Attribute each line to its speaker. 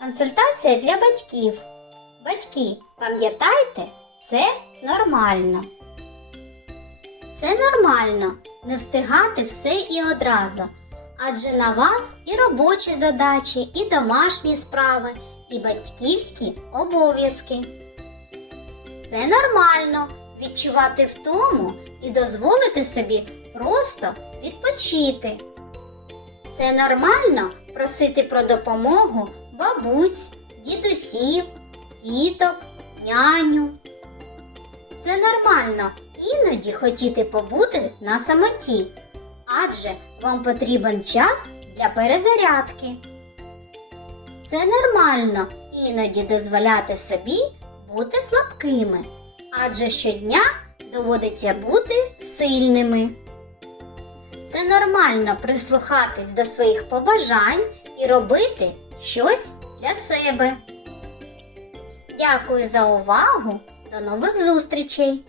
Speaker 1: Консультація для батьків. Батьки, пам'ятайте, це нормально. Це нормально не встигати все і одразу, адже на вас і робочі задачі, і домашні справи, і батьківські обов'язки. Це нормально відчувати втому і дозволити собі просто відпочити. Це нормально просити про допомогу бабусь, дідусів, тіток, няню. Це нормально іноді хотіти побути на самоті, адже вам потрібен час для перезарядки. Це нормально іноді дозволяти собі бути слабкими, адже щодня доводиться бути сильними. Це нормально прислухатись до своїх побажань і робити щось для себе. Дякую за увагу. До нових зустрічей!